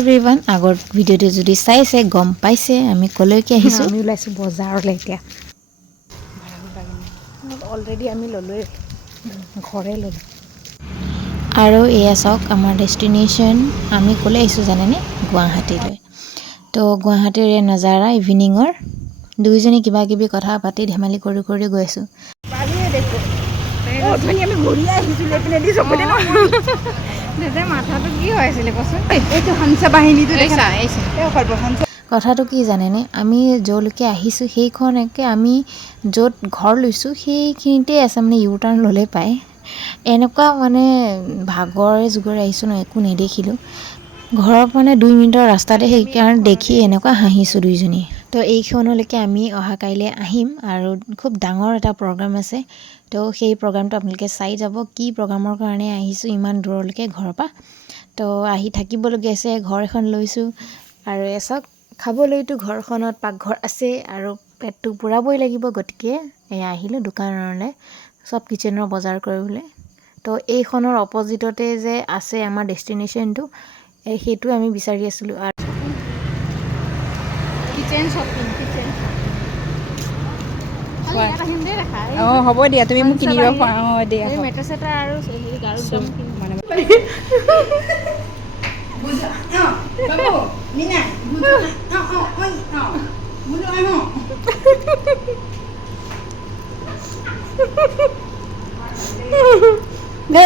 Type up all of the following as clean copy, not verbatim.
everyone আগৰ ভিডিঅ'টো যদি চাইছে গম পাইছে আমি কলৈকে আহিছোঁ আমি ওলাইছোঁ বজাৰলৈ এতিয়া অলৰেডি আমি ল'লোৱে ঘৰে ল'লোঁ আৰু এয়া চাওক আমাৰ ডেষ্টিনেশ্যন আমি ক'লৈ আহিছোঁ জানেনে গুৱাহাটীলৈ তো গুৱাহাটীৰ এই নজাৰা ইভিনিঙৰ দুইজনী কিবা কিবি কথা পাতি ধেমালি কৰি কৰি গৈ আছোঁ আমি ঘূৰিয়ে আহিছিলোঁ এইপিনেদি চবতে দাদা মাথাটো কি হৈ আছিলে কচোন এইটো হংস বাহিনীটো কথাটো কি জানেনে আমি য'লৈকে আহিছোঁ সেইখনকে আমি য'ত ঘৰ লৈছোঁ সেইখিনিতে আছে মানে ইউ টাৰ্ণ ল'লে পায় এনেকুৱা মানে ভাগৰে জোগৰে আহিছোঁ ন একো নেদেখিলোঁ ঘৰৰ মানে 2 মিনিটৰ ৰাস্তাতে সেইকাৰণে দেখি এনেকুৱা হাঁহিছোঁ দুইজনী তো এইখনলৈকে আমি অহা কাইলৈ আহিম আৰু খুব ডাঙৰ এটা প্ৰগ্ৰাম আছে তো সেই প্ৰগ্ৰামটো আপোনালোকে চাই যাব কি প্ৰগ্ৰামৰ কাৰণে আহিছোঁ ইমান দূৰলৈকে ঘৰৰ পৰা তো আহি থাকিবলগীয়া আছে ঘৰ এখন লৈছোঁ আৰু এচক খাবলৈতো ঘৰখনত পাকঘৰ আছে আৰু পেটটো পুৰাবই লাগিব গতিকে এয়া আহিলোঁ দোকানলৈ চব কিচেনৰ বজাৰ কৰিবলৈ তো এইখনৰ অপজিটতে যে আছে আমাৰ ডেষ্টিনেশ্যনটো সেইটো আমি বিচাৰি আছিলোঁ আৰু কিচেন শ্বপিং হ'ব দিয়া তুমি মোক কিনিব পাৰা দিয়া মেটাৰ চেটাৰ আৰু গাৰু মানে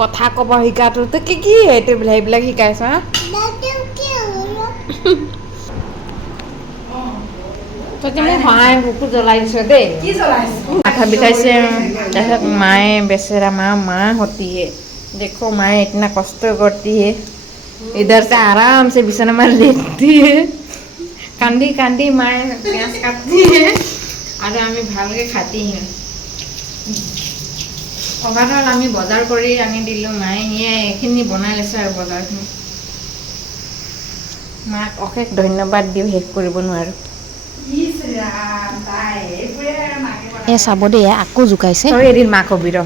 কথা ক'ব শিকাটো কি কি এইটো সেইবিলাক শিকাইছ তই মোক সহায় বুকু জ্বলাই দিছ দেই কি জ্বলাইছ মাথা বিষাইছে তাৰপিছত মায়ে বেচেৰা মা होती देखो माए इतना कष्ट करती है इधर से आराम से बिछाना में लेटती है कांदी कांदी माए प्याज काटती है और आमी ভালকে খাতি হে অভাৰঅল আমি বজাৰ কৰি আনি দিলোঁ মায়ে নিয়ে এইখিনি বনাই লৈছে আৰু বজাৰখিনি মাক অশেষ ধন্যবাদ দিওঁ শেষ কৰিব নোৱাৰোঁ এ চাব দেই আকৌ জোকাইছে তই এদিন মাক কবি ৰ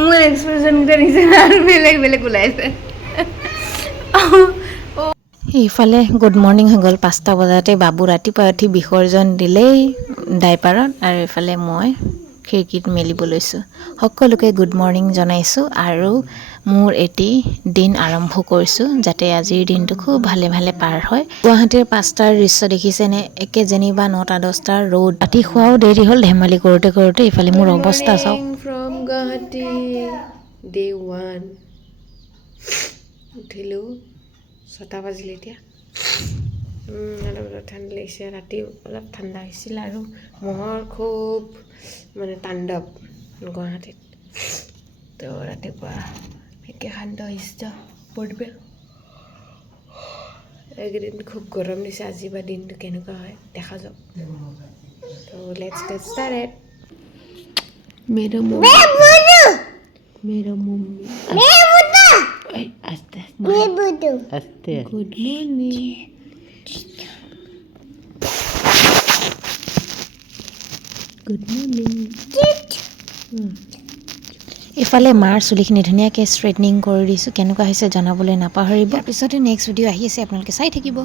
মোৰ এক্সপ্ৰেছনকেইটা নিজে আৰু বেলেগ বেলেগ ওলাইছে ইফালে গুড মৰ্ণিং হৈ গ'ল 5টা বজাতে বাবু ৰাতিপুৱা উঠি বিসৰ্জন দিলেই ডাইপাৰত আৰু ইফালে মই খিৰিকীত মেলিব লৈছোঁ সকলোকে গুড মৰ্ণিং জনাইছোঁ আৰু মোৰ এটি দিন আৰম্ভ কৰিছোঁ যাতে আজিৰ দিনটো খুব ভালে ভালে পাৰ হয় গুৱাহাটীৰ 5টাৰ দৃশ্য দেখিছেনে একে যেনিবা 9টা 10টাৰ ৰ'দ ৰাতি খোৱাও দেৰি হ'ল ধেমালি কৰোঁতে কৰোঁতে ইফালে মোৰ অৱস্থা চাওক ফ্ৰম গুৱাহাটী ডে 1 উঠিলোঁ 6টা বাজিলে এতিয়া অলপ ঠাণ্ডা লাগিছে ৰাতি অলপ ঠাণ্ডা হৈছিল আৰু মহৰ খুব মানে তাণ্ডৱ গুৱাহাটীত তো ৰাতিপুৱা একে শান্ত হিষ্ট পৰিৱেশ এইকেইদিন খুব গৰম দিছে আজি বা দিনটো কেনেকুৱা হয় দেখা যাওক তো লেটছ গেট ষ্টাৰ্টেড मेरा मम्मी आस्ते आस्ते गुड मॉर्निंग ইফালে মাৰ চুলিখিনি ধুনীয়াকৈ ষ্ট্ৰেইটনিং কৰি দিছোঁ কেনেকুৱা হৈছে জনাবলৈ নাপাহৰিব তাৰপিছতে নেক্সট ভিডিঅ' আহি আছে আপোনালোকে চাই থাকিব